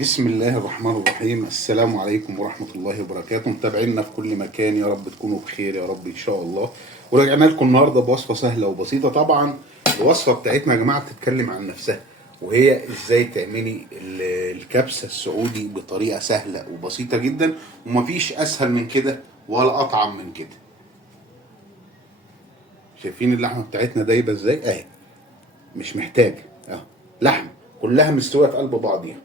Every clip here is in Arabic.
بسم الله الرحمن الرحيم. السلام عليكم ورحمة الله وبركاته. متابعينا في كل مكان، يا رب تكونوا بخير يا رب إن شاء الله. ورجعنا لكم النهاردة بوصفة سهلة وبسيطة. طبعا الوصفة بتاعتنا يا جماعة بتتكلم عن نفسها، وهي ازاي تعملي الكبسة السعودي بطريقة سهلة وبسيطة جدا، ومفيش أسهل من كده ولا أطعم من كده. شايفين اللحمة بتاعتنا دايبة ازاي اهي، مش محتاجة لحمة، كلها مستوية في قلب بعضيها.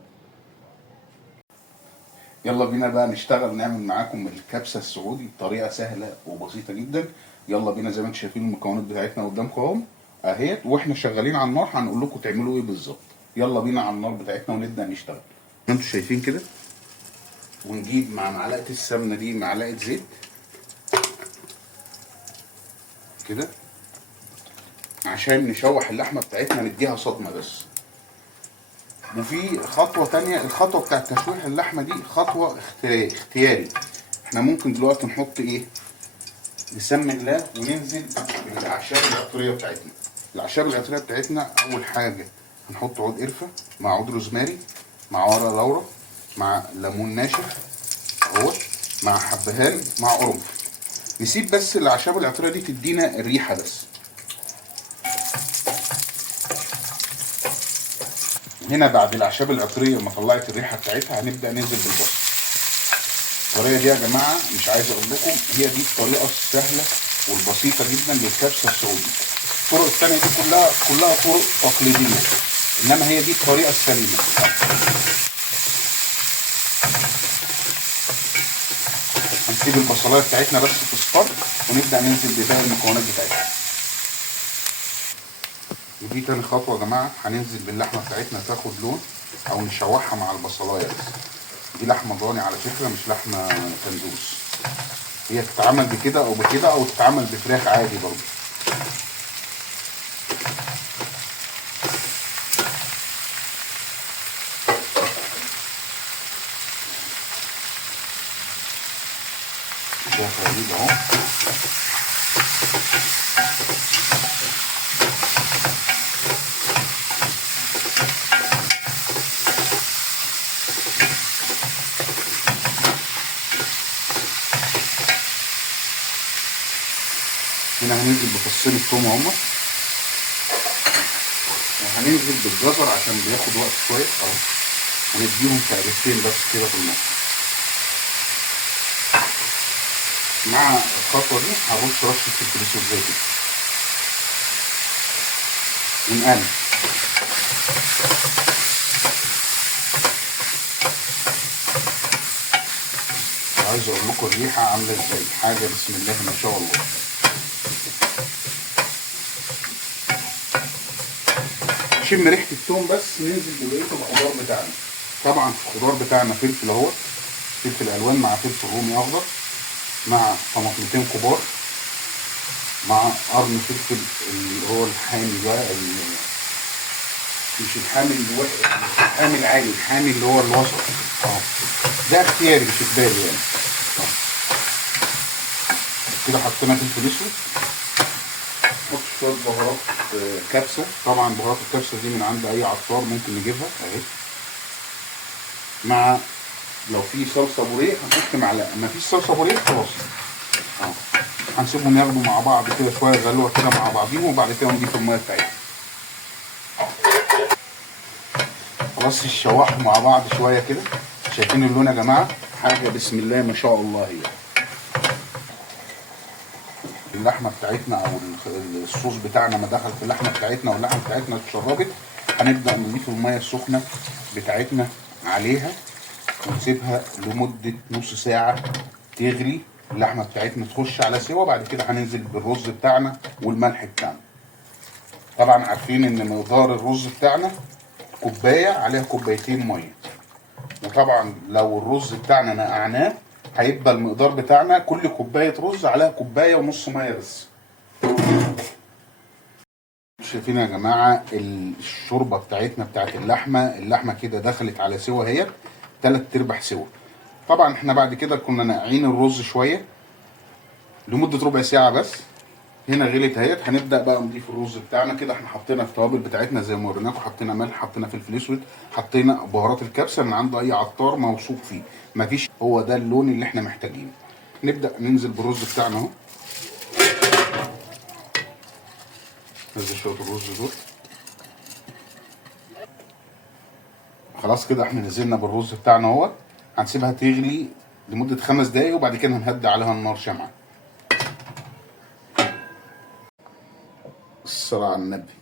يلا بينا بقى نشتغل نعمل معاكم الكبسه السعودي بطريقه سهله وبسيطه جدا. يلا بينا. زي ما انتم شايفين المكونات بتاعتنا قدامكم اهو اهيت، واحنا شغالين على النار هنقول لكم تعملوا ايه بالظبط. يلا بينا على النار بتاعتنا ونبدا نشتغل. انتم شايفين كده، ونجيب مع معلقه السمنه دي معلقه زيت كده عشان نشوح اللحمه بتاعتنا نديها صدمه بس. وفي خطوه تانية، الخطوه بتاعت تشويح اللحمه دي خطوه اختياري. احنا ممكن دلوقتي نحط ايه، نسمي الله وننزل بالاعشاب العطريه بتاعتنا. الاعشاب العطريه بتاعتنا اول حاجه هنحط عود قرفه مع عود روزماري مع ورق لورا مع ليمون ناشف اهو مع حبهان مع قرنفل. نسيب بس الاعشاب العطريه دي تدينا الريحه بس. هنا بعد الاعشاب العطريه ما طلعت الريحه بتاعتها هنبدا ننزل بالبصل. الطريقه دي يا جماعه مش عايز اقول لكم، هي دي الطريقه السهله والبسيطه جدا للكبسه السعودي. الطرق الثانيه دي كلها طرق تقليديه، انما هي دي الطريقه السليمه. هنسيب البصلايه بتاعتنا بس تصفر ونبدا ننزل بباقي المكونات بتاعتنا. ودي تاني خطوه يا جماعه، هننزل باللحمه بتاعتنا تاخد لون او نشوحها مع البصلايه بس. دي لحمه ضاني على فكره، مش لحمه كندوس. هي تتعمل بكده او بكده او تتعمل بفراخ عادي برضه. شايف الريد اهو. هنا هننزل بفصين الثوم اهو، وهننزل بالجزر عشان بياخد وقت شويه اهو. هنديهم تقلبتين بس كده في النص. مع الخطوه دي هرش رشه فلفل اسود زي كده ونقلب. عايز اقول لكم الريحه عامله ازاي، حاجه بسم الله ما شاء الله. نشم ريحه الثوم بس، ننزل ببقيه الخضار بتاعنا. طبعا الخضار بتاعنا فلفل اهوت، فلفل الوان مع فلفل رومي اخضر مع طماطمتين كبار مع قرن فلفل اللي هو الحامي بقى، مش الحامي الحامي العالي، الحامي اللي هو الوسط ده اختياري مش اجباري يعني. كده حطينا فلفل اسود. نحط شويه بهارات كبسه. طبعا بهارات الكبسه دي من عند اي عطار ممكن نجيبها اهي. مع لو في صلصه بوريه هنحط معلقه، ما فيش صلصه بوريه خلاص هنسيبهم ياخدوا مع بعض كده شويه غلوه كده مع بعضيهم، وبعد كده نضيف الميه بتاعتهم. خلاص يشوحوا مع بعض شويه كده. شايفين اللون يا جماعه، حاجه بسم الله ما شاء الله. هي اللحمه بتاعتنا او الصوص بتاعنا ما دخل في اللحمه بتاعتنا واللحمه بتاعتنا اتشربت، هنبدا نضيف الميه السخنه بتاعتنا عليها ونسيبها لمده نص ساعه تغلي. اللحمه بتاعتنا تخش على سوا، بعد كده هننزل بالرز بتاعنا والملح بتاعنا. طبعا عارفين ان مقدار الرز بتاعنا كوبايه عليها كوبايتين ميه، وطبعا لو الرز بتاعنا نقعناه هيبقى المقدار بتاعنا كل كوبايه رز عليها كوبايه ونص ميه بس. شايفين يا جماعه الشوربه بتاعتنا بتاعت اللحمه كده دخلت على سوا، هي 3/4 سوا. طبعا احنا بعد كده كنا ناقعين الرز شويه لمده ربع ساعه بس، هنا غلت اهيت. هنبدا بقى نضيف الرز بتاعنا كده. احنا حطينا التوابل بتاعتنا زي ما وريناكم، حطينا ملح، حطينا فلفل اسود، حطينا بهارات الكبسه من عند اي عطار موثوق فيه، مفيش، هو ده اللون اللي احنا محتاجينه. نبدا ننزل بالرز بتاعنا اهو. ننزل شويه الرز دول. خلاص كده احنا نزلنا بالرز بتاعنا اهو. هنسيبها تغلي لمده 5 دقايق وبعد كده هنهدي عليها النار شمعه. الصلاة على النبي،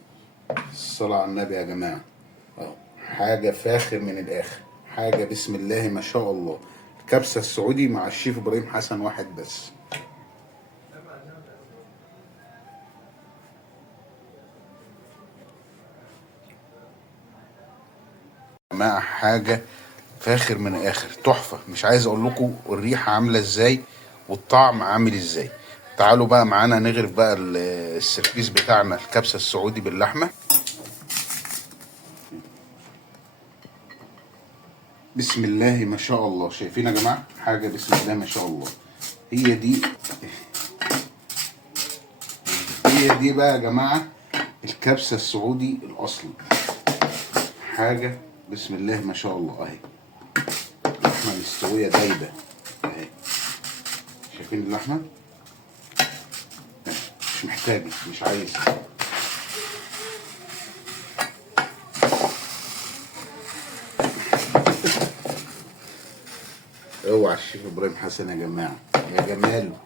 الصلاة على النبي يا جماعة. اهو حاجة فاخر من الآخر، حاجة بسم الله ما شاء الله. الكبسة السعودي مع الشيف إبراهيم حسن واحد بس. يا جماعة حاجة فاخر من الآخر، تحفة. مش عايز أقول لكم الريحة عاملة إزاي والطعم عامل إزاي. تعالوا بقى معانا نغرف بقى السرفيس بتاعنا، الكبسة السعودي باللحمة. بسم الله ما شاء الله. شايفين يا جماعة حاجة بسم الله ما شاء الله. هي دي بقى يا جماعة الكبسة السعودي الأصلي. حاجة بسم الله ما شاء الله. اهي اللحمة مستوية دايبة اهي. شايفين اللحمة؟ مش محتاج، مش عايز. اوعى الشيف ابراهيم حسن يا جماعة، يا جماله.